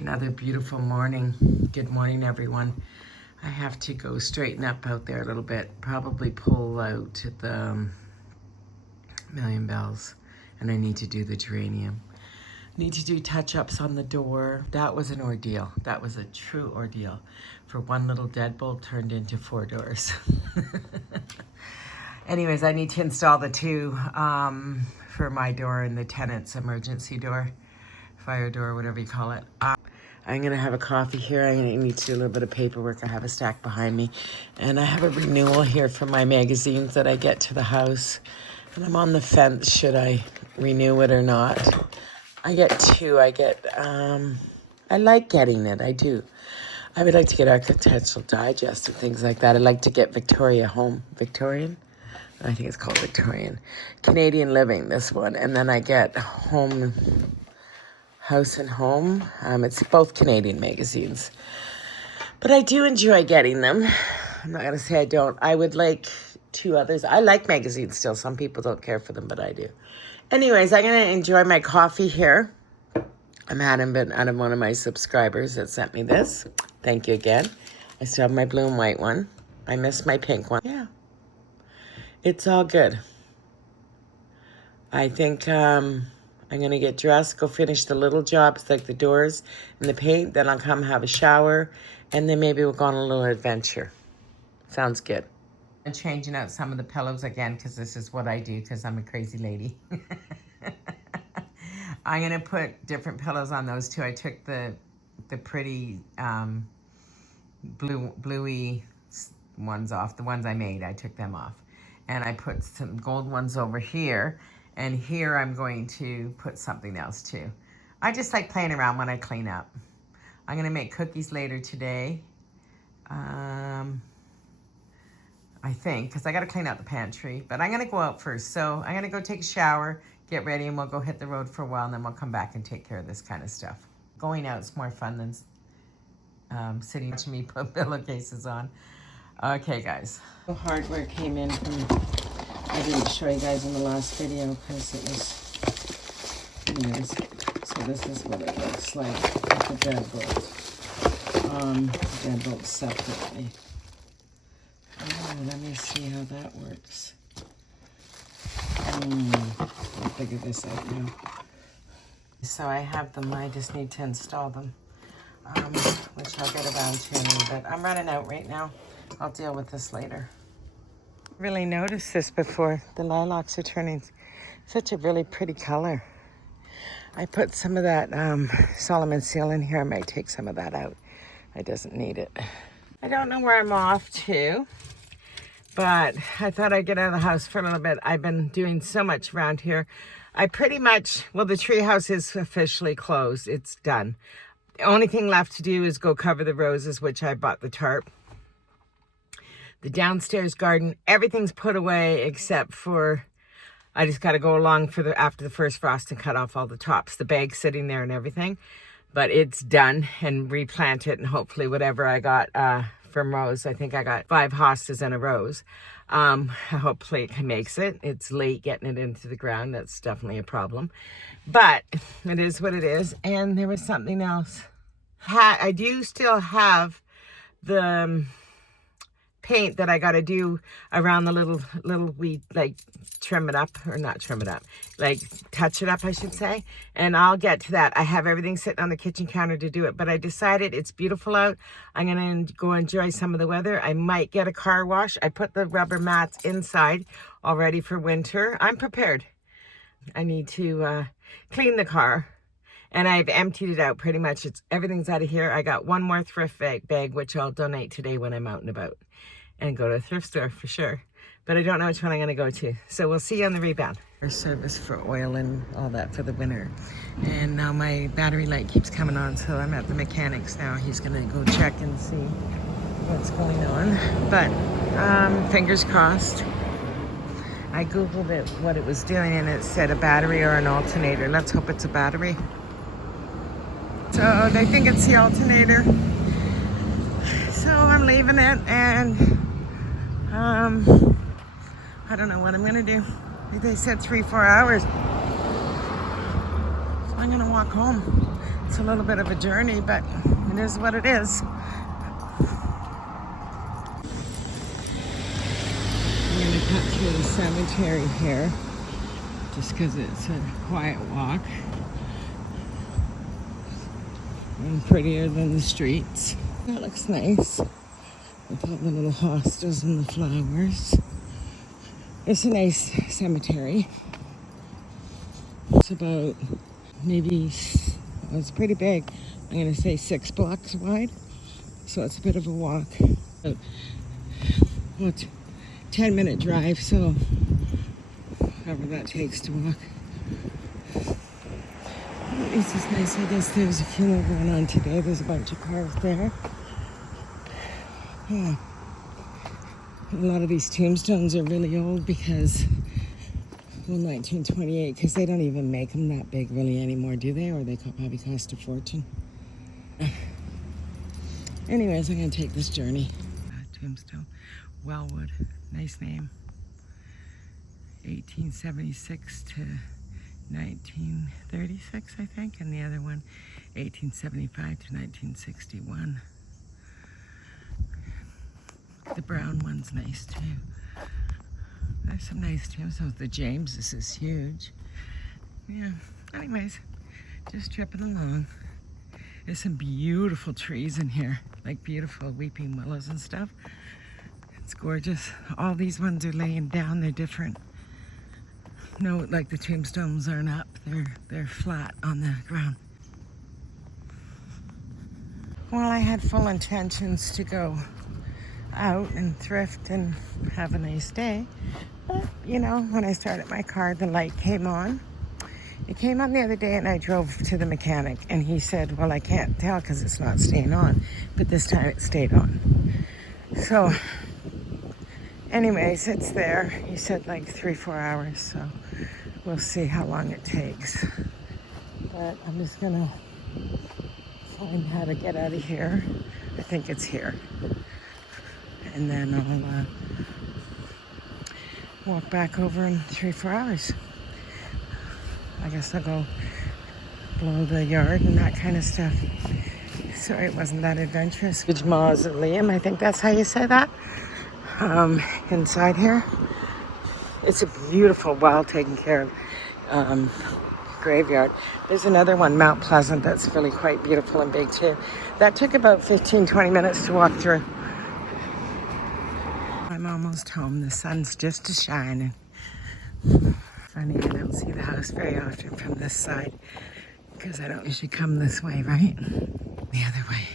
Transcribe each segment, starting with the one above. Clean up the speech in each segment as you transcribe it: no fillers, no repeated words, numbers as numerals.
Another beautiful morning. Good morning, everyone. I have to go straighten up out there a little bit, probably pull out the Million Bells, and I need to do the geranium. Need to do touch-ups on the door. That was an ordeal. That was a true ordeal. For one little deadbolt turned into 4 doors. Anyways, I need to install the two for my door and the tenant's emergency door, fire door, whatever you call it. I'm gonna have a coffee here. I'm gonna need to do a little bit of paperwork. I have a stack behind me. And I have a renewal here for my magazines that I get to the house. And I'm on the fence, should I renew it or not? I get 2. I like getting it, I do. I would like to get Architectural Digest and things like that. I like to get Victorian? I think it's called Victorian. Canadian Living, this one. And then I get House and Home. It's both Canadian magazines. But I do enjoy getting them. I'm not going to say I don't. I would like 2 others. I like magazines still. Some people don't care for them, but I do. Anyways, I'm going to enjoy my coffee here. I'm out of one of my subscribers that sent me this. Thank you again. I still have my blue and white one. I missed my pink one. Yeah. It's all good. I think I'm going to get dressed, go finish the little jobs like the doors and the paint. Then I'll come have a shower. And then maybe we'll go on a little adventure. Sounds good. I'm changing out some of the pillows again because this is what I do because I'm a crazy lady. I'm going to put different pillows on those too. I took the pretty bluey ones off. The ones I made, I took them off. And I put some gold ones over here. And here I'm going to put something else too. I just like playing around when I clean up. I'm going to make cookies later today. I think, because I got to clean out the pantry. But I'm going to go out first. So I'm going to go take a shower, get ready, and we'll go hit the road for a while. And then we'll come back and take care of this kind of stuff. Going out is more fun than sitting watching me put pillowcases on. Okay, guys. The hardware came in from, I didn't show you guys in the last video because it was, anyways. So this is what it looks like with the deadbolt. Deadbolt separately. Oh, let me see how that works. I'll figure this out now. So I have them, I just need to install them, which I'll get around to in a little bit. I'm running out right now. I'll deal with this later. Really noticed this before. The lilacs are turning such a really pretty color. I put some of that Solomon seal in here. I might take some of that out. It doesn't need it. I don't know where I'm off to, but I thought I'd get out of the house for a little bit. I've been doing so much around here. I pretty much, well, the tree house is officially closed. It's done. The only thing left to do is go cover the roses, which I bought the tarp. The downstairs garden, everything's put away except for, I just got to go along for after the first frost and cut off all the tops. The bag's sitting there and everything, but it's done, and replant it, and hopefully whatever I got from Rose, I think I got 5 hostas and a rose. Hopefully it makes it. It's late getting it into the ground. That's definitely a problem, but it is what it is. And there was something else. I do still have the paint that I got to do around the little weed, like trim it up, or not trim it up, like touch it up, I should say. And I'll get to that. I have everything sitting on the kitchen counter to do it, but I decided it's beautiful out. I'm going to go enjoy some of the weather. I might get a car wash. I put the rubber mats inside already for winter. I'm prepared. I need to clean the car. And I've emptied it out pretty much. Everything's out of here. I got one more thrift bag, which I'll donate today when I'm out and about. And go to a thrift store for sure. But I don't know which one I'm going to go to. So we'll see you on the rebound. Service for oil and all that for the winter. And now my battery light keeps coming on, so I'm at the mechanic's now. He's going to go check and see what's going on. But fingers crossed. I Googled it, what it was doing, and it said a battery or an alternator. Let's hope it's a battery. So they think it's the alternator. So I'm leaving it, and I don't know what I'm gonna do. They said 3-4 hours. So I'm gonna walk home. It's a little bit of a journey, but it is what it is. I'm going to cut through the cemetery here, just because it's a quiet walk. And prettier than the streets. That looks nice, with all the little hostas and the flowers. It's a nice cemetery. It's about maybe, well, it's pretty big. I'm going to say 6 blocks wide. So it's a bit of a walk. Well, it's a 10-minute drive, so however that takes to walk. This is nice. I guess there's a funeral going on today. There's a bunch of cars there. Yeah. A lot of these tombstones are really old because, well, 1928, because they don't even make them that big really anymore, do they? Or they probably cost a fortune. Anyways, I'm going to take this journey. Tombstone, Wellwood, nice name. 1876 to 1936, I think, and the other one, 1875 to 1961. The brown one's nice too. There's some nice tombstones. The James, this is huge. Yeah, anyways, just tripping along. There's some beautiful trees in here, like beautiful weeping willows and stuff. It's gorgeous. All these ones are laying down, they're different. No, like the tombstones aren't up, they're flat on the ground. Well, I had full intentions to go out and thrift and have a nice day. But, you know, when I started my car, the light came on. It came on the other day and I drove to the mechanic and he said, well, I can't tell because it's not staying on. But this time it stayed on. So, anyways, it's there. He said like 3-4 hours, so we'll see how long it takes. But I'm just gonna find how to get out of here. I think it's here. And then I'll walk back over in 3-4 hours. I guess I'll go blow the yard and that kind of stuff. Sorry, it wasn't that adventurous. Mausoleum, I think that's how you say that. Inside here. It's a beautiful, well taken care of graveyard. There's another one, Mount Pleasant, that's really quite beautiful and big too. That took about 15-20 minutes to walk through. I'm almost home. The sun's just a-shining. Funny, I don't see the house very often from this side because I don't usually come this way, right? The other way.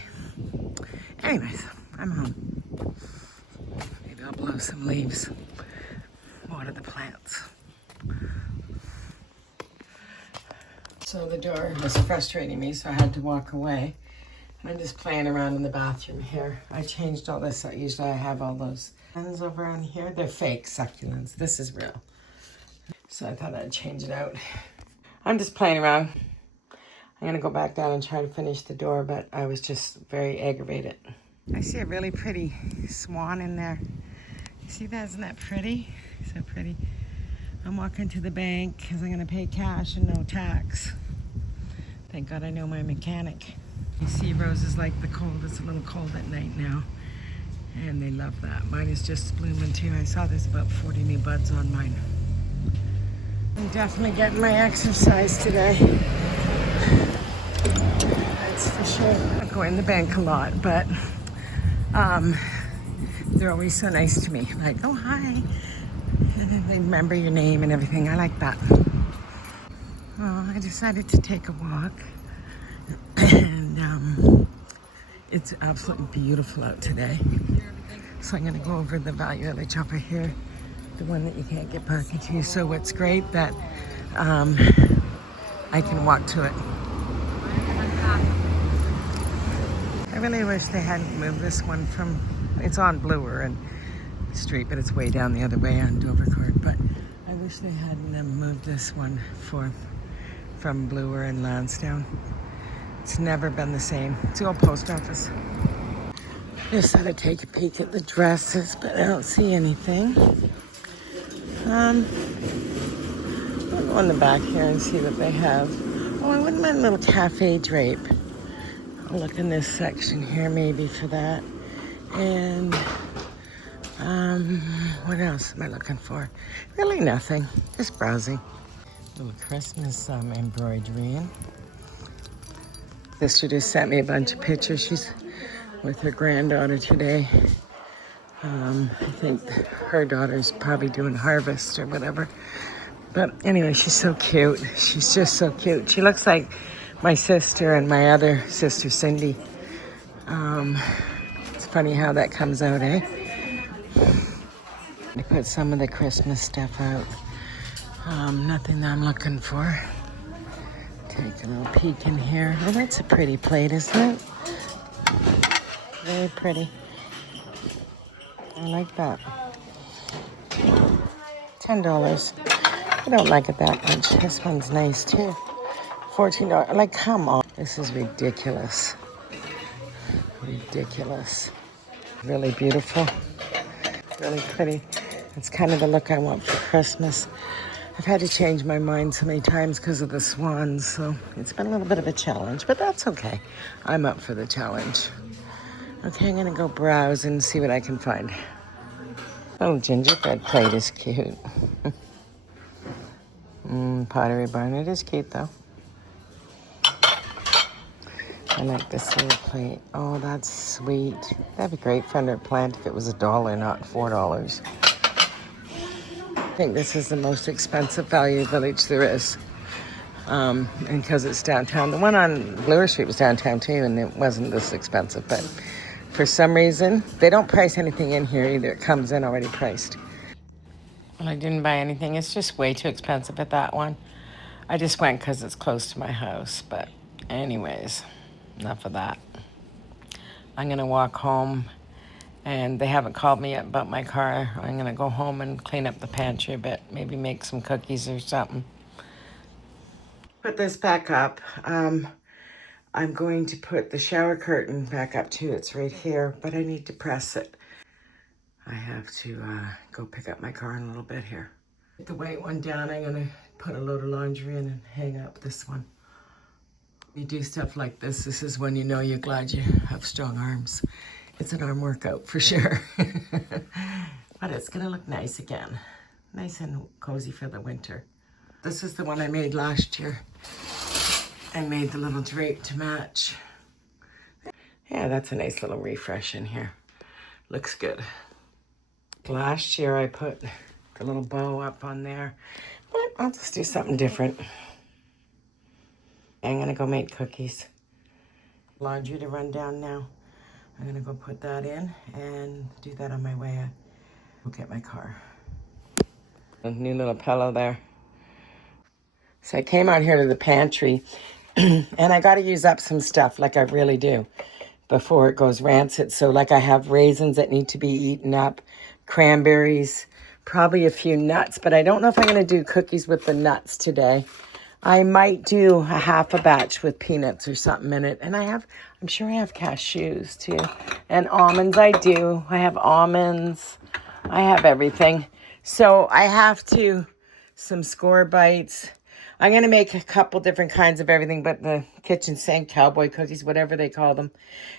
Anyways, I'm home. Maybe I'll blow some leaves, water the plants. So the door was frustrating me, so I had to walk away. I'm just playing around in the bathroom here. I changed all this. Usually I have all those ones over on here. They're fake succulents. This is real. So I thought I'd change it out. I'm just playing around. I'm gonna go back down and try to finish the door, but I was just very aggravated. I see a really pretty swan in there. See that? Isn't that pretty? So pretty. I'm walking to the bank because I'm gonna pay cash and no tax. Thank God I know my mechanic. You see roses like the cold. It's a little cold at night now. And they love that. Mine is just blooming too. I saw there's about 40 new buds on mine. I'm definitely getting my exercise today. That's for sure. I go in the bank a lot, but they're always so nice to me. Like, oh, hi. And they remember your name and everything. I like that. Well, I decided to take a walk. And it's absolutely beautiful out today. So I'm going to go over the value village over here. The one that you can't get parking to. So it's great that I can walk to it. I really wish they hadn't moved this one from, it's on Bloor and Street, but it's way down the other way on Dovercourt. But I wish they hadn't moved this one from Bloor and Lansdowne. It's never been the same. It's the old post office. Just thought I'd take a peek at the dresses, but I don't see anything. I'll go in the back here and see what they have. Oh, I wouldn't mind a little cafe drape. I'll look in this section here maybe for that. And what else am I looking for? Really nothing, just browsing. Little Christmas embroidery in. Sister just sent me a bunch of pictures. She's with her granddaughter today. I think her daughter's probably doing harvest or whatever. But anyway, she's so cute. She's just so cute. She looks like my sister and my other sister, Cindy. It's funny how that comes out, eh? I put some of the Christmas stuff out. Nothing that I'm looking for. Take a little peek in here. Oh, that's a pretty plate, isn't it? Very pretty. I like that. $10. I don't like it that much. This one's nice too. $14. Like, come on. This is ridiculous. Ridiculous. Really beautiful. Really pretty. It's kind of the look I want for Christmas. I've had to change my mind so many times because of the swans, so it's been a little bit of a challenge, but that's okay. I'm up for the challenge. Okay, I'm gonna go browse and see what I can find. Oh, gingerbread plate is cute. Pottery barn, it is cute though. I like this little plate. Oh, that's sweet. That'd be great for under a plant if it was $1, not $4. I think this is the most expensive value village there is. And because it's downtown. The one on Bloor Street was downtown too, and it wasn't this expensive. But for some reason, they don't price anything in here either. It comes in already priced. Well, I didn't buy anything. It's just way too expensive at that one. I just went because it's close to my house. But anyways, enough of that. I'm going to walk home. And they haven't called me yet about my car. I'm going to go home and clean up the pantry a bit. Maybe make some cookies or something. Put this back up. I'm going to put the shower curtain back up too. It's right here, but I need to press it. I have to go pick up my car in a little bit here. Put the white one down. I'm going to put a load of laundry in and hang up this one. You do stuff like this. This is when you know you're glad you have strong arms. It's an arm workout for sure. But it's gonna look nice again. Nice and cozy for the winter. This is the one I made last year. I made the little drape to match. Yeah, that's a nice little refresh in here. Looks good. Last year I put the little bow up on there. But I'll just do something different. I'm gonna go make cookies. Laundry to run down now. I'm gonna go put that in and do that on my way out. We'll get my car. A new little pillow there. So I came out here to the pantry and I gotta use up some stuff, like I really do, before it goes rancid. So like I have raisins that need to be eaten up, cranberries, probably a few nuts, but I don't know if I'm gonna do cookies with the nuts today. I might do a half a batch with peanuts or something in it. And I'm sure I have cashews too. And almonds, I do. I have almonds. I have everything. So I have some score bites. I'm going to make a couple different kinds of everything, but the kitchen sink, cowboy cookies, whatever they call them.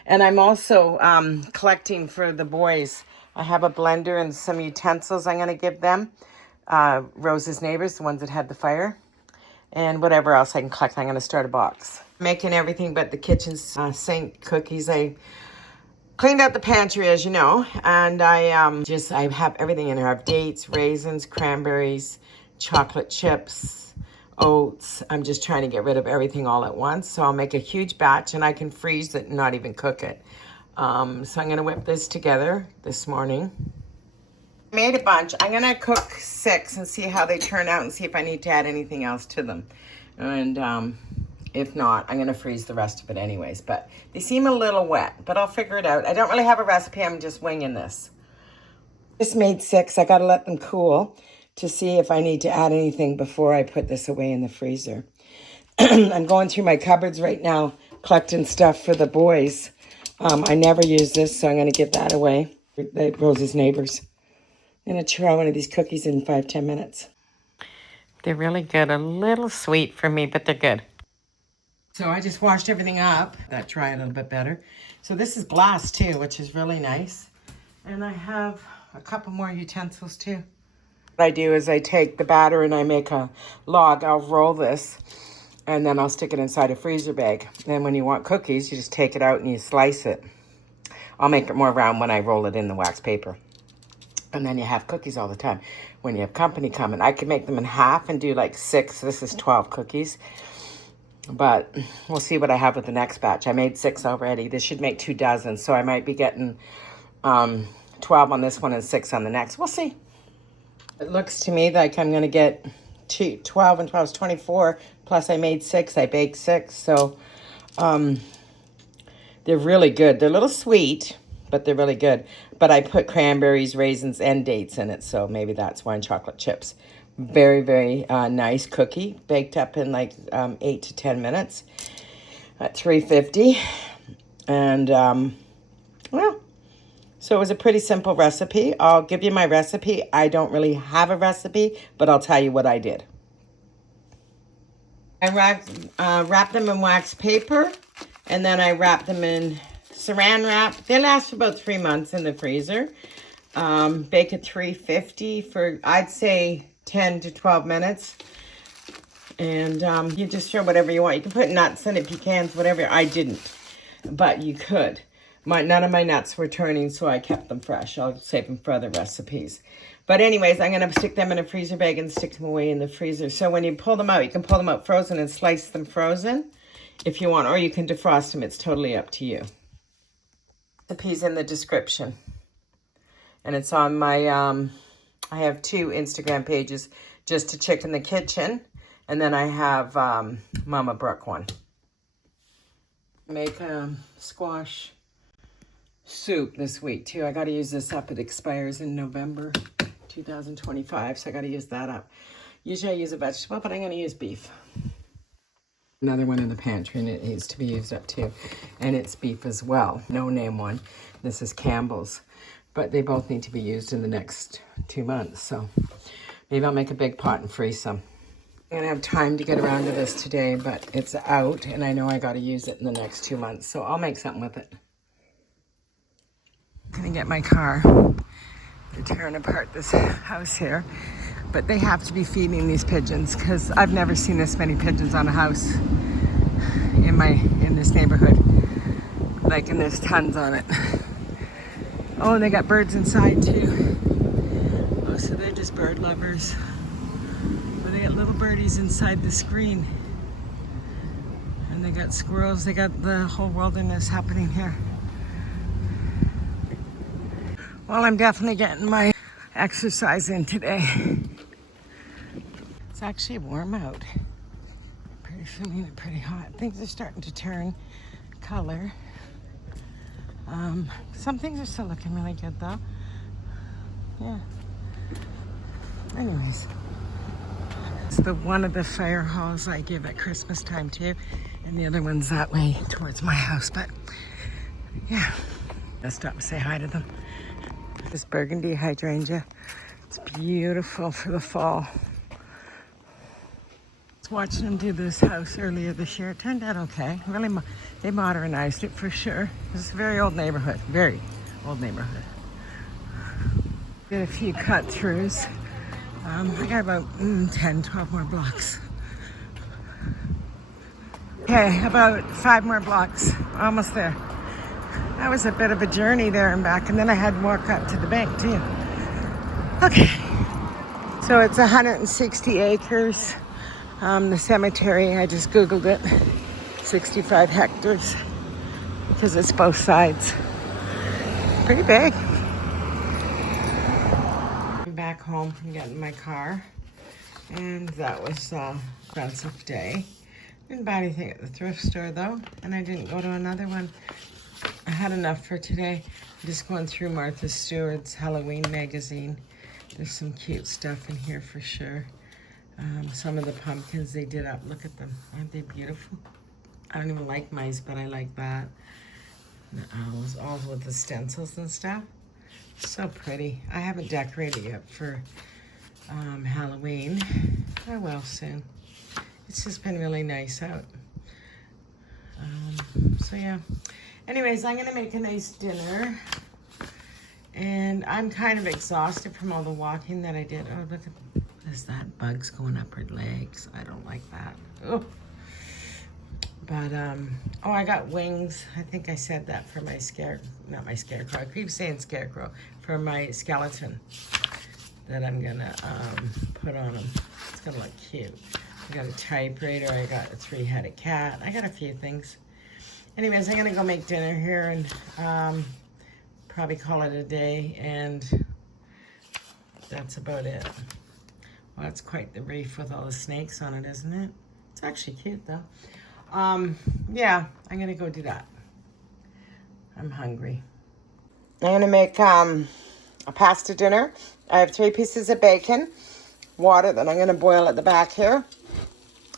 And I'm also collecting for the boys. I have a blender and some utensils I'm going to give them. Rose's neighbors, the ones that had the fire. And whatever else I can collect, I'm going to start a box. Making everything but the kitchen sink cookies. I cleaned out the pantry, as you know, and I have everything in here. I have dates, raisins, cranberries, chocolate chips, oats. I'm just trying to get rid of everything all at once. So I'll make a huge batch, and I can freeze it and not even cook it. So I'm going to whip this together this morning. Made a bunch. I'm gonna cook 6 and see how they turn out and see if I need to add anything else to them. And if not, I'm gonna freeze the rest of it anyways. But they seem a little wet, but I'll figure it out. I don't really have a recipe. I'm just winging this. Just made 6. I gotta let them cool to see if I need to add anything before I put this away in the freezer. I'm going through my cupboards right now, collecting stuff for the boys. I never use this, so I'm gonna give that away. Rose's neighbors. I'm going to try one of these cookies in 5-10 minutes. They're really good. A little sweet for me, but they're good. So I just washed everything up. That dry a little bit better. So this is glass too, which is really nice. And I have a couple more utensils too. What I do is I take the batter and I make a log. I'll roll this and then I'll stick it inside a freezer bag. Then when you want cookies, you just take it out and you slice it. I'll make it more round when I roll it in the wax paper. And then you have cookies all the time. When you have company coming, I could make them in half and do like 6. This is 12 cookies. But we'll see what I have with the next batch. I made 6 already. This should make 2 dozen. So I might be getting 12 on this one and 6 on the next. We'll see. It looks to me like I'm going to get 12 and 12 is 24. Plus I made 6. I baked 6. So they're really good. They're a little sweet, but they're really good. But I put cranberries, raisins, and dates in it. So maybe that's why, and chocolate chips. Very, very nice cookie. Baked up in like 8 to 10 minutes at 350. And, well, so it was a pretty simple recipe. I'll give you my recipe. I don't really have a recipe, but I'll tell you what I did. I wrapped them in wax paper, and then I wrapped them in saran wrap. They last for about 3 months in the freezer. Bake at 350 for, I'd say, 10 to 12 minutes. And you just throw whatever you want. You can put nuts in it, pecans, whatever. I didn't, but you could. None of my nuts were turning, so I kept them fresh. I'll save them for other recipes. But anyways, I'm going to stick them in a freezer bag and stick them away in the freezer. So when you pull them out, you can pull them out frozen and slice them frozen if you want, or you can defrost them. It's totally up to you. Recipes in the description. And it's on my, I have 2 Instagram pages, Just a Chick in the Kitchen. And then I have Mama Brooke one. Make squash soup this week too. I got to use this up. It expires in November 2025, so I got to use that up. Usually I use a vegetable, but I'm going to use beef. Another one in the pantry, and it needs to be used up too. And it's beef as well. No name one. This is Campbell's. But they both need to be used in the next 2 months. So maybe I'll make a big pot and freeze some. I'm going to have time to get around to this today, but it's out. And I know I got to use it in the next 2 months. So I'll make something with it. I'm going to get my car. They're tearing apart this house here. But they have to be feeding these pigeons because I've never seen this many pigeons on a house in this neighborhood. Like, and there's tons on it. Oh, and they got birds inside too. Oh, so they're just bird lovers. But they got little birdies inside the screen. And they got squirrels. They got the whole wilderness happening here. Well, I'm definitely getting my exercise in today. It's actually warm out. Feeling it pretty hot. Things are starting to turn color. Some things are still looking really good though. Yeah. Anyways, it's one of the fire halls I give at Christmas time too, and the other one's that way towards my house. But yeah, let's stop and say hi to them. This burgundy hydrangea. It's beautiful for the fall. I was watching them do this house earlier this year. It turned out okay. Really, they modernized it for sure. It's a very old neighborhood. Very old neighborhood. Did a few cut throughs. I got about 10, 12 more blocks. Okay, about 5 more blocks. Almost there. That was a bit of a journey there and back, and then I had to walk up to the bank too. Okay. So it's 160 acres. The cemetery, I just Googled it, 65 hectares, because it's both sides. Pretty big. I'm back home from getting my car, and that was an expensive day. Didn't buy anything at the thrift store though, and I didn't go to another one. I had enough for today. I'm just going through Martha Stewart's Halloween magazine. There's some cute stuff in here for sure. Some of the pumpkins they did up. Look at them. Aren't they beautiful? I don't even like mice, but I like that. The owls, all with the stencils and stuff. So pretty. I haven't decorated yet for Halloween. I will soon. It's just been really nice out. But yeah, So yeah. Anyways, I'm gonna make a nice dinner. And I'm kind of exhausted from all the walking that I did. Oh, look at, what is that? Bugs going up her legs. I don't like that. Oh. But, oh, I got wings. I think I said that for my not my scarecrow. I keep saying scarecrow. For my skeleton that I'm gonna put on him. It's gonna look cute. I got a typewriter. I got a 3-headed cat. I got a few things. Anyways, I'm gonna go make dinner here and probably call it a day, and that's about it. Well, that's quite the reef with all the snakes on it, isn't it? It's actually cute though. Yeah, I'm gonna go do that. I'm hungry. I'm gonna make a pasta dinner. I have 3 pieces of bacon, water that I'm gonna boil at the back here,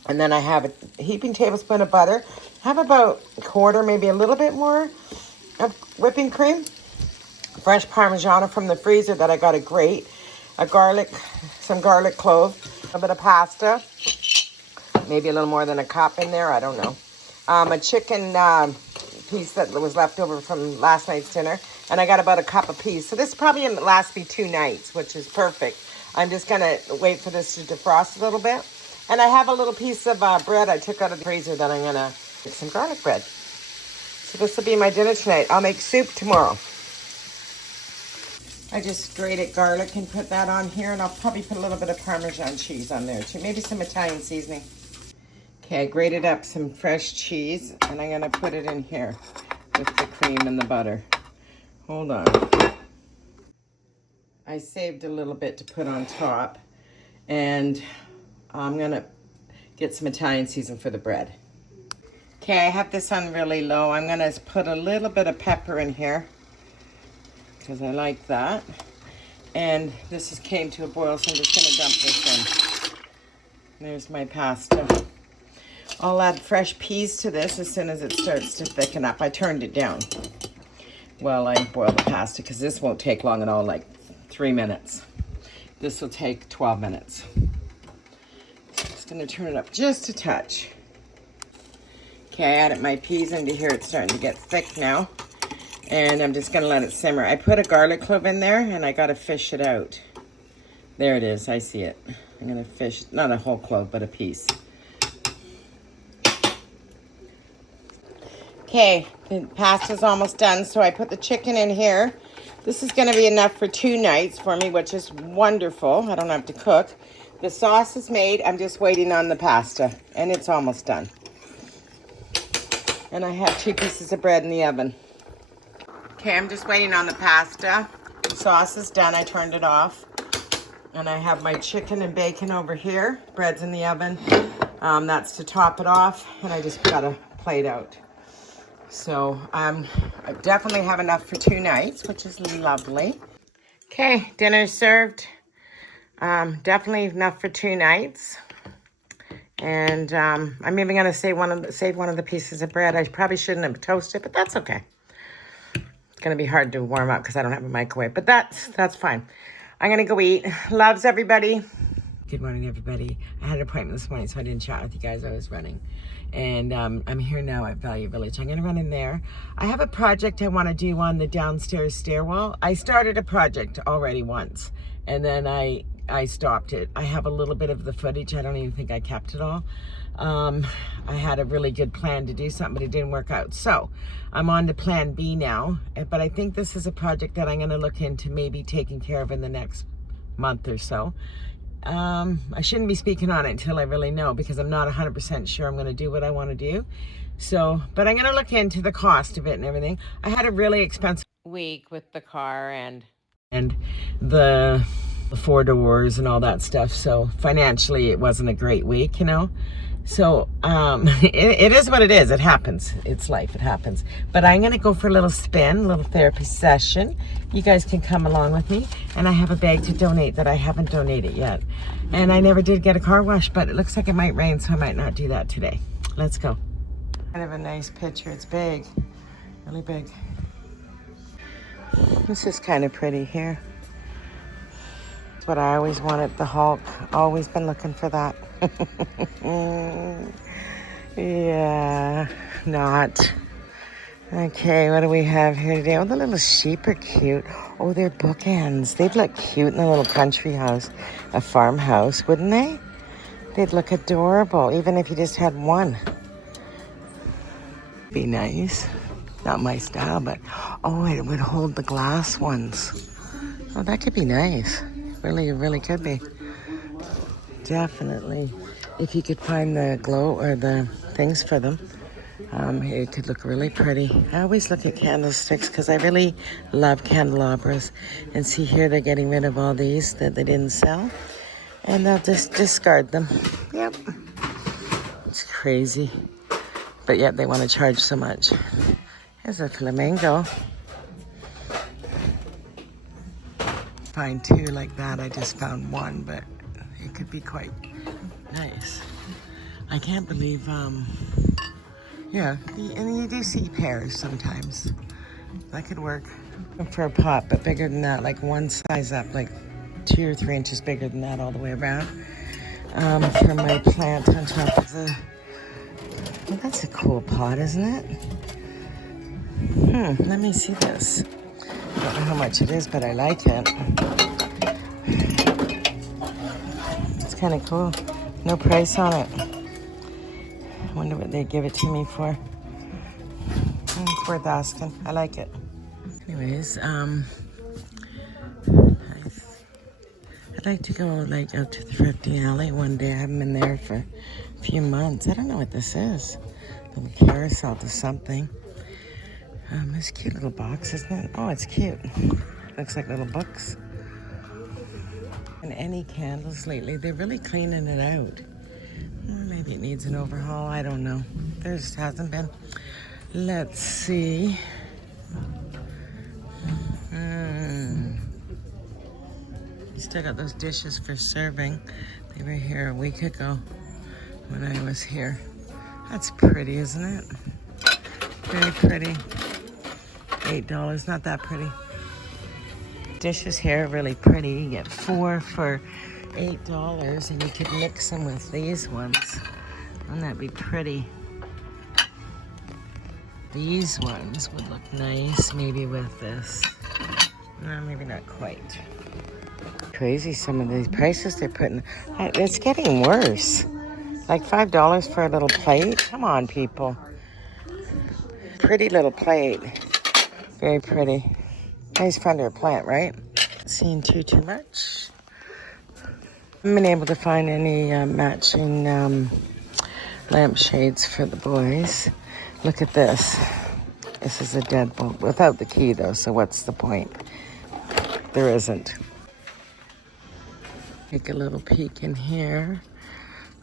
and then I have a heaping tablespoon of butter. I have about a quarter, maybe a little bit more of whipping cream, fresh Parmigiano from the freezer that I got to grate, some garlic clove, a bit of pasta, maybe a little more than a cup in there, I don't know. A chicken piece that was left over from last night's dinner, and I got about a cup apiece. So this probably lasts me 2 nights, which is perfect. I'm just gonna wait for this to defrost a little bit. And I have a little piece of bread I took out of the freezer that I'm gonna make some garlic bread. So this will be my dinner tonight. I'll make soup tomorrow. I just grated garlic and put that on here, and I'll probably put a little bit of Parmesan cheese on there too. Maybe some Italian seasoning. Okay, I grated up some fresh cheese, and I'm gonna put it in here with the cream and the butter. Hold on. I saved a little bit to put on top, and I'm gonna get some Italian seasoning for the bread. Okay, I have this on really low. I'm gonna put a little bit of pepper in here because I like that. And this came to a boil, so I'm just gonna dump this in. There's my pasta. I'll add fresh peas to this as soon as it starts to thicken up. I turned it down while I boil the pasta because this won't take long at all, like 3 minutes. This will take 12 minutes. So I'm just gonna turn it up just a touch. Okay, I added my peas into here. It's starting to get thick now. And I'm just gonna let it simmer. I put a garlic clove in there and I gotta fish it out. There it is, I see it. I'm gonna fish, not a whole clove, but a piece. Okay, the pasta's almost done, so I put the chicken in here. This is gonna be enough for 2 nights for me, which is wonderful. I don't have to cook. The sauce is made, I'm just waiting on the pasta, and it's almost done. And I have 2 pieces of bread in the oven. Okay, I'm just waiting on the pasta. The sauce is done, I turned it off. And I have my chicken and bacon over here. Bread's in the oven. That's to top it off, and I just got a plate out. So I definitely have enough for 2 nights, which is lovely. Okay, dinner's served. Definitely enough for 2 nights. And I'm even gonna save one of the pieces of bread. I probably shouldn't have toasted, but that's okay. It's gonna be hard to warm up because I don't have a microwave, but that's fine. I'm gonna go eat. Loves everybody. Good morning, everybody. I had an appointment this morning, so I didn't chat with you guys. I was running. And I'm here now at Value Village. I'm gonna run in there. I have a project I wanna do on the downstairs stairwell. I started a project already once, and then I stopped it. I have a little bit of the footage. I don't even think I kept it all. I had a really good plan to do something, but it didn't work out. So I'm on to plan B now, but I think this is a project that I'm gonna look into maybe taking care of in the next month or so. I shouldn't be speaking on it until I really know, because I'm not 100% sure I'm going to do what I want to do. So, but I'm going to look into the cost of it and everything. I had a really expensive week with the car and the 4 doors and all that stuff. So financially, it wasn't a great week, you know. So it is what it is. It happens. It's life. It happens. But I'm going to go for a little spin, a little therapy session. You guys can come along with me. And I have a bag to donate that I haven't donated yet. And I never did get a car wash, but it looks like it might rain, so I might not do that today. Let's go. Kind of a nice picture. It's big. Really big. This is kind of pretty here. It's what I always wanted, the Hulk. Always been looking for that. Yeah, not. Okay, what do we have here today? Oh, the little sheep are cute. Oh, they're bookends. They'd look cute in a little country house, a farmhouse, wouldn't they? They'd look adorable, even if you just had one. Be nice. Not my style, but oh, it would hold the glass ones. Oh, that could be nice. Really, really could be. Definitely. If you could find the glow or the things for them, it could look really pretty. I always look at candlesticks because I really love candelabras. And see here, they're getting rid of all these that they didn't sell. And they'll just discard them. Yep. It's crazy. But yet they want to charge so much. Here's a flamingo. Find two like that. I just found one, but it could be quite nice. I can't believe, yeah, and you do see pairs sometimes. That could work for a pot, but bigger than that, like one size up, like 2 or 3 inches bigger than that all the way around. For my plant on top of the, well, that's a cool pot, isn't it? Let me see this. I don't know how much it is, but I like it. It's kind of cool. No price on it. I wonder what they'd give it to me for. It's worth asking. I like it. Anyways, I'd like to go like out to the Thrifting alley one day. I haven't been there for a few months. I don't know what this is. A little carousel to something. This cute little box, isn't it? Oh, it's cute. Looks like little books. And any candles lately, they're really cleaning it out. Maybe it needs an overhaul. I don't know. There just hasn't been. Let's see. You still got those dishes for serving. They were here a week ago when I was here. That's pretty, isn't it? Very pretty. $8, not that pretty. Dishes here are really pretty. You get 4 for $8, and you could mix them with these ones. Wouldn't that be pretty? These ones would look nice, maybe with this. No, maybe not quite. Crazy, some of these prices they're putting. It's getting worse. Like $5 for a little plate. Come on, people. Pretty little plate. Very pretty. Nice for under a plant, right? Seeing too much. Haven't been able to find any matching lampshades for the boys. Look at this. This is a deadbolt without the key though, so what's the point? There isn't. Take a little peek in here.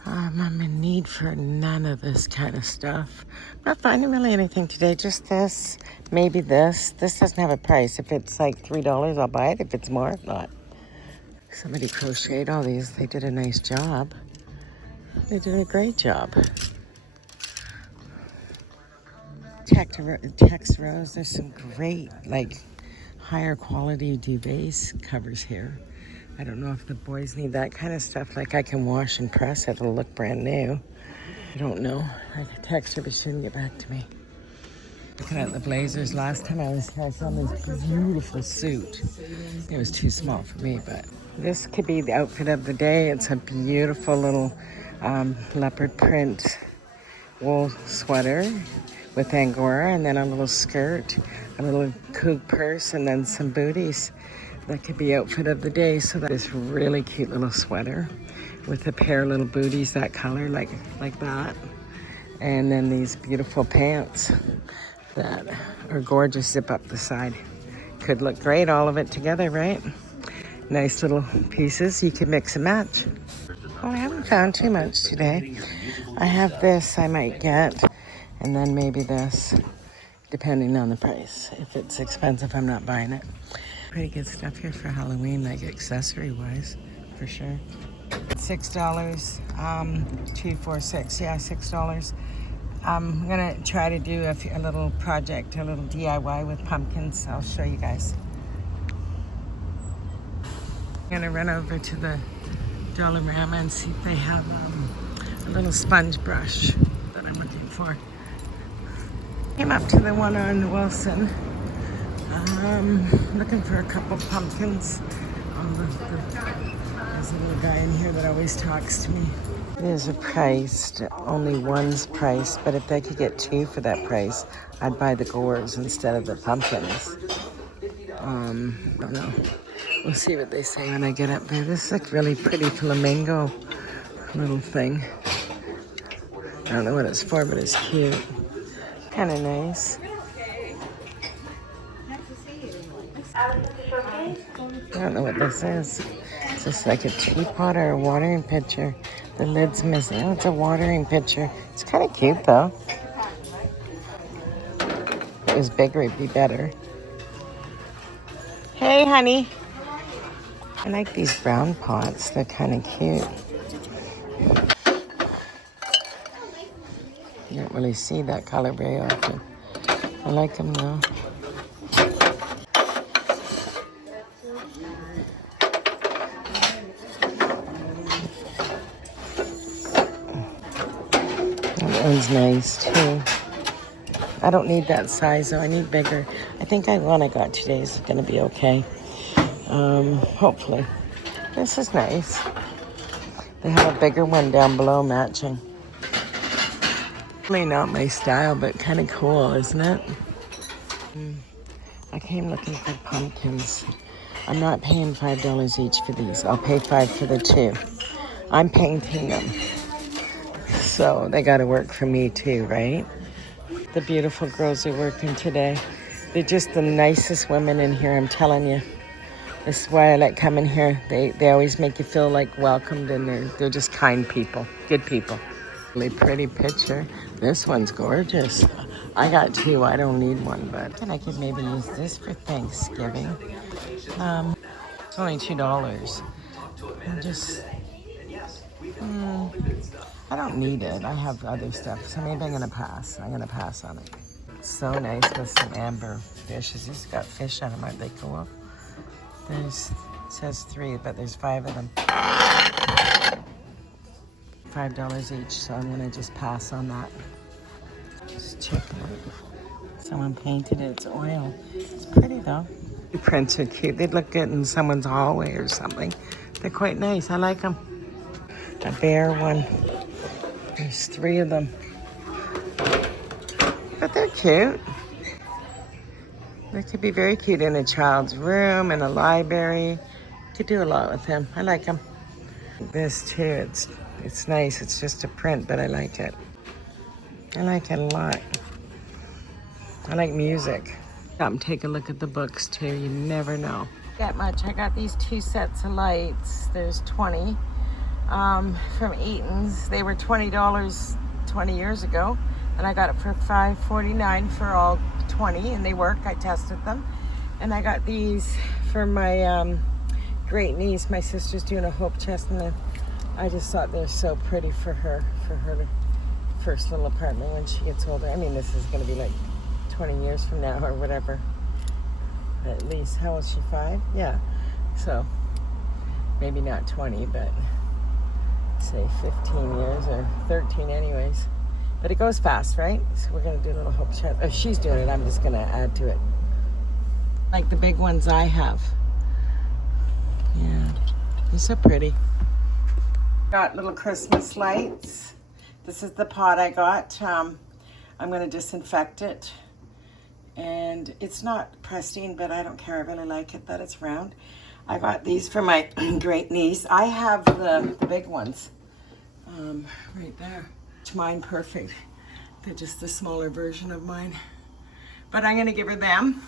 I'm in need for none of this kind of stuff. I'm not finding really anything today, just this, maybe this. This doesn't have a price. If it's like $3, I'll buy it. If it's more, not. Somebody crocheted all these. They did a nice job. They did a great job. Text rows. There's some great, like, higher quality duvet covers here. I don't know if the boys need that kind of stuff. Like I can wash and press it. It'll look brand new. I don't know. I text her, but she didn't get back to me. Looking at the blazers. Last time I was here, I saw this beautiful suit. It was too small for me, but this could be the outfit of the day. It's a beautiful little leopard print wool sweater with angora, and then a little skirt, a little coupe purse, and then some booties. That could be outfit of the day. So that is really cute little sweater with a pair of little booties, that color, like that. And then these beautiful pants that are gorgeous, zip up the side. Could look great, all of it together, right? Nice little pieces. You could mix and match. Well, I haven't found too much today. I have this I might get, and then maybe this, depending on the price. If it's expensive, I'm not buying it. Pretty good stuff here for Halloween, like accessory-wise, for sure. $6, 2, 4, 6, yeah, $6. I'm gonna try to do a little project, a little DIY with pumpkins. I'll show you guys. I'm gonna run over to the Dollarama and see if they have a little sponge brush that I I'm looking for. Came up to the one on Wilson. Looking for a couple pumpkins. There's a little guy in here that always talks to me. There's a price, only one's price, but if I could get two for that price, I'd buy the gourds instead of the pumpkins. I don't know. We'll see what they say when I get up there. This is like really pretty flamingo little thing. I don't know what it's for, but it's cute. Kind of nice. I don't know what this is. Is this like a teapot or a watering pitcher? The lid's missing. Oh, it's a watering pitcher. It's kind of cute though. If it was bigger, it'd be better. Hey, honey. I like these brown pots. They're kind of cute. You don't really see that color very often. I like them though. That one's nice too. I don't need that size though. I need bigger. I think one I got today is going to be okay. Hopefully. This is nice. They have a bigger one down below matching. Really not my style, but kind of cool, isn't it? I came looking for pumpkins. I'm not paying $5 each for these. I'll pay $5 for the two. I'm painting them. So they got to work for me too, right? The beautiful girls are working today. They're just the nicest women in here, I'm telling you. This is why I like coming here. They always make you feel like welcomed, and they're just kind people, good people. Really pretty picture. This one's gorgeous. I got two. I don't need one, but I could maybe use this for Thanksgiving. It's only $2. I don't need it. I have other stuff, so maybe I'm gonna pass. I'm gonna pass on it. It's so nice with some amber fishes. These got fish on them. Aren't they cool? It says 3, but there's 5 of them. $5 each, so I'm gonna just pass on that. Just check it out. Someone painted it. It's oil. It's pretty though. The prints are cute. They'd look good in someone's hallway or something. They're quite nice. I like them. A bear one. There's 3 of them. But they're cute. They could be very cute in a child's room, in a library. Could do a lot with them. I like them. This too, it's nice. It's just a print, but I like it. I like it a lot. I like music. Come take a look at the books too. You never know. That much. I got these 2 sets of lights. There's 20 from Eaton's. They were $20 20 years ago, and I got it for $5.49 for all 20, and they work. I tested them, and I got these for my great niece. My sister's doing a hope chest, and I just thought they're so pretty for her first little apartment when she gets older. I mean, this is going to be like 20 years from now or whatever. At least, how old is she? 5? Yeah. So maybe not 20, but say 15 years or 13 anyways. But it goes fast, right? So we're going to do a little hope chest. Oh, she's doing it. I'm just going to add to it. Like the big ones I have. Yeah. They're so pretty. Got little Christmas lights. This is the pot I got. I'm going to disinfect it. And it's not pristine, but I don't care. I really like it that it's round. I got these for my great niece. I have the big ones right there. Mine perfect. They're just the smaller version of mine. But I'm going to give her them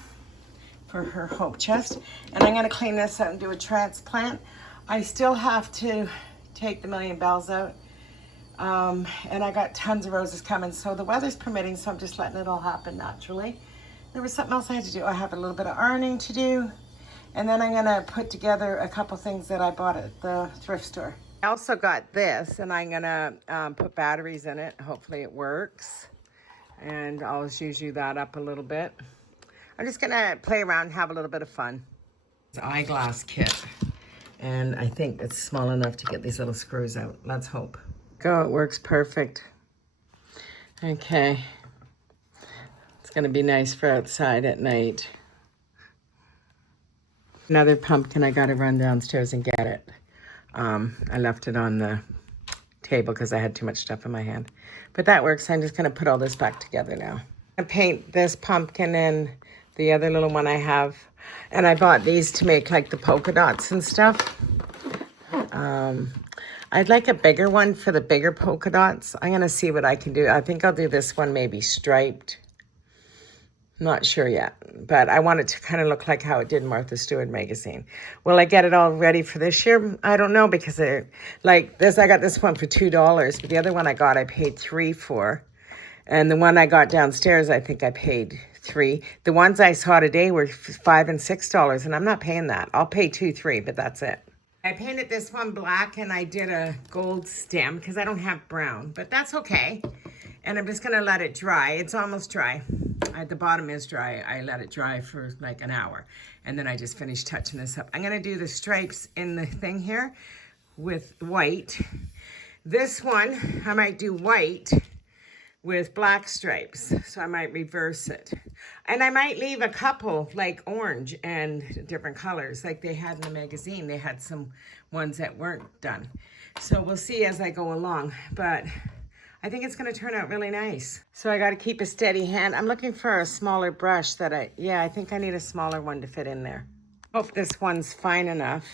for her hope chest. And I'm going to clean this out and do a transplant. I still have to take the million bells out. And I got tons of roses coming. So the weather's permitting, so I'm just letting it all happen naturally. There was something else I had to do. I have a little bit of ironing to do. And then I'm going to put together a couple things that I bought at the thrift store. I also got this, and I'm going to put batteries in it. Hopefully it works. And I'll just use that up a little bit. I'm just going to play around and have a little bit of fun. It's an eyeglass kit. And I think it's small enough to get these little screws out. Let's hope. Go, it works perfect. Okay. It's going to be nice for outside at night. Another pumpkin, I got to run downstairs and get it. I left it on the table because I had too much stuff in my hand. But that works. I'm just going to put all this back together now. I'm going to paint this pumpkin and the other little one I have. And I bought these to make like the polka dots and stuff. I'd like a bigger one for the bigger polka dots. I'm going to see what I can do. I think I'll do this one maybe striped. Not sure yet, but I want it to kind of look like how it did in Martha Stewart magazine. Will I get it all ready for this year? I don't know, because like this, I got this one for $2, but the other one I paid $3 for. And the one I got downstairs, I think I paid $3. The ones I saw today were $5 and $6, and I'm not paying that. I'll pay $2, $3, but that's it. I painted this one black, and I did a gold stem because I don't have brown, but that's okay. And I'm just going to let it dry. It's almost dry. The bottom is dry. I let it dry for like an hour. And then I just finished touching this up. I'm going to do the stripes in the thing here with white. This one, I might do white with black stripes. So I might reverse it. And I might leave a couple like orange and different colors like they had in the magazine. They had some ones that weren't done. So we'll see as I go along. But I think it's going to turn out really nice. So I got to keep a steady hand. I'm looking for a smaller brush I think I need a smaller one to fit in there. Hope this one's fine enough.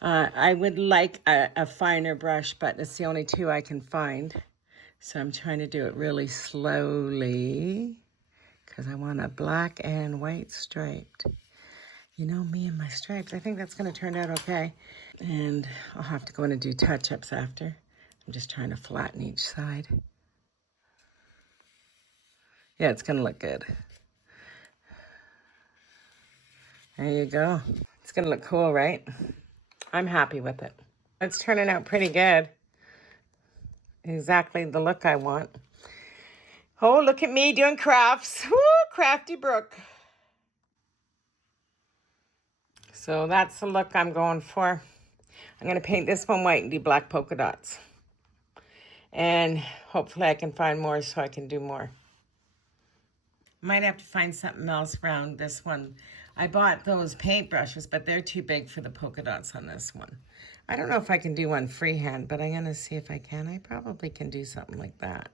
I would like a finer brush, but it's the only two I can find. So I'm trying to do it really slowly because I want a black and white striped. You know me and my stripes. I think that's going to turn out okay. And I'll have to go in and do touch-ups after. I'm just trying to flatten each side. Yeah, it's gonna look good. There you go. It's gonna look cool, right? I'm happy with it. It's turning out pretty good. Exactly the look I want. Oh, look at me doing crafts. Woo, crafty Brooke. So that's the look I'm going for. I'm gonna paint this one white and do black polka dots. And hopefully I can find more so I can do more. Might have to find something else around this one. I bought those paintbrushes, but they're too big for the polka dots on this one. I don't know if I can do one freehand, but I'm going to see if I can. I probably can do something like that.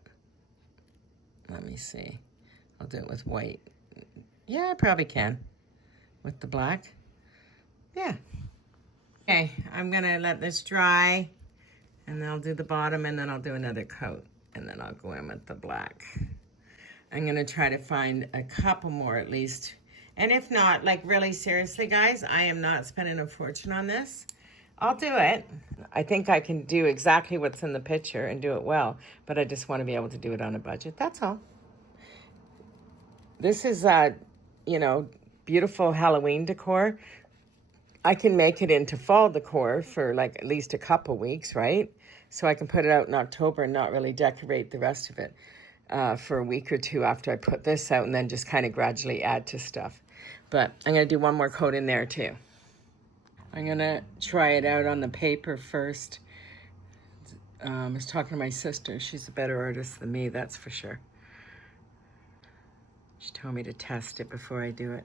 Let me see. I'll do it with white. Yeah, I probably can. With the black. Yeah. Okay, I'm going to let this dry, and then I'll do the bottom, and then I'll do another coat, and then I'll go in with the black. I'm going to try to find a couple more at least. And if not, like really seriously, guys, I am not spending a fortune on this. I'll do it. I think I can do exactly what's in the picture and do it well, but I just want to be able to do it on a budget. That's all. This is, you know, beautiful Halloween decor. I can make it into fall decor for like at least a couple weeks, right? So I can put it out in October and not really decorate the rest of it. For a week or two after I put this out, and then just kind of gradually add to stuff. But I'm going to do one more coat in there too. I'm going to try it out on the paper first. I was talking to my sister. She's a better artist than me, that's for sure. She told me to test it before I do it.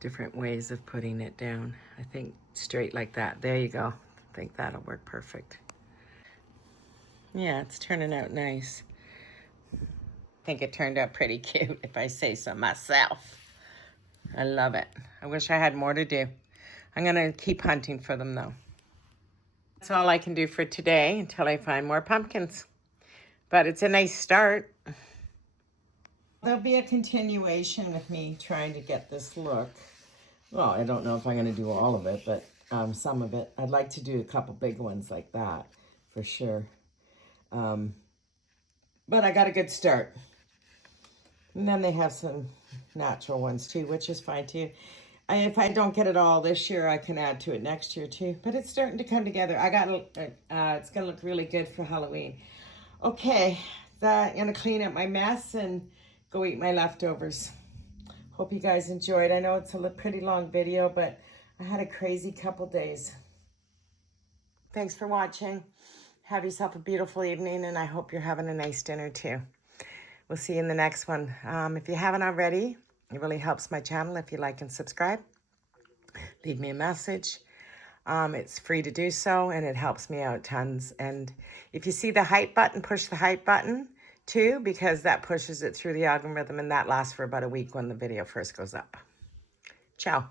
Different ways of putting it down. I think straight like that. There you go. I think that'll work perfect. Yeah, it's turning out nice. I think it turned out pretty cute, if I say so myself. I love it. I wish I had more to do. I'm going to keep hunting for them, though. That's all I can do for today until I find more pumpkins. But it's a nice start. There'll be a continuation with me trying to get this look. Well, I don't know if I'm going to do all of it, but some of it. I'd like to do a couple big ones like that, for sure. But I got a good start. And then they have some natural ones too, which is fine too. If I don't get it all this year, I can add to it next year too. But it's starting to come together. It's gonna look really good for Halloween. Okay, I'm gonna clean up my mess and go eat my leftovers. Hope you guys enjoyed. I know it's a pretty long video, but I had a crazy couple days. Thanks for watching. Have yourself a beautiful evening, and I hope you're having a nice dinner too. We'll see you in the next one. If you haven't already, it really helps my channel if you like and subscribe. Leave me a message. It's free to do so, and it helps me out tons. And if you see the hype button, push the hype button too, because that pushes it through the algorithm, and that lasts for about a week when the video first goes up. Ciao.